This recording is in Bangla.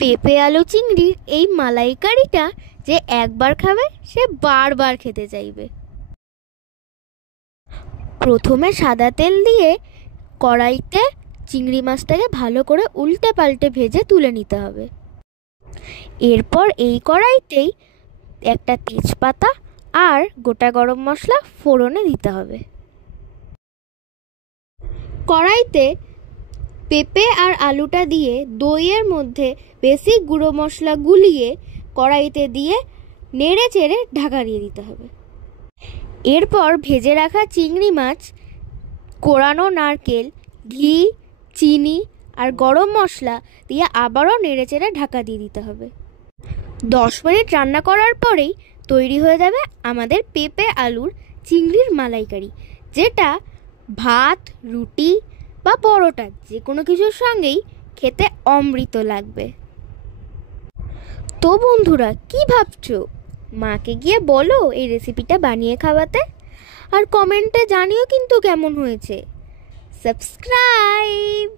পেঁপে আলু চিংড়ির এই মালাইকারিটা যে একবার খাবে সে বারবার খেতে চাইবে। প্রথমে সাদা তেল দিয়ে কড়াইতে চিংড়ি মাছটাকে ভালো করে উল্টে পাল্টে ভেজে তুলে নিতে হবে। এরপর এই কড়াইতেই একটা তেজপাতা আর গোটা গরম মশলা ফোড়নে দিতে হবে। কড়াইতে পেঁপে আর আলুটা দিয়ে দইয়ের মধ্যে বেসিক গুঁড়ো মশলা গুলিয়ে কড়াইতে দিয়ে নেড়ে চেড়ে ঢাকা দিয়ে দিতে হবে। এরপর ভেজে রাখা চিংড়ি মাছ, কোরানো নারকেল, ঘি, চিনি আর গরম মশলা দিয়ে আবারও নেড়ে চেড়ে ঢাকা দিয়ে দিতে হবে। 10 মিনিট রান্না করার পরেই তৈরি হয়ে যাবে আমাদের পেঁপে আলুর চিংড়ির মালাইকারি, যেটা ভাত, রুটি বা পরোটা যে কোনো কিছুর সঙ্গেই খেতে অমৃত লাগবে। তো বন্ধুরা, কি ভাবছো? মাকে গিয়ে বলো এই রেসিপিটা বানিয়ে খাওয়াতে, আর কমেন্টে জানিও কিন্তু কেমন হয়েছে। সাবস্ক্রাইব।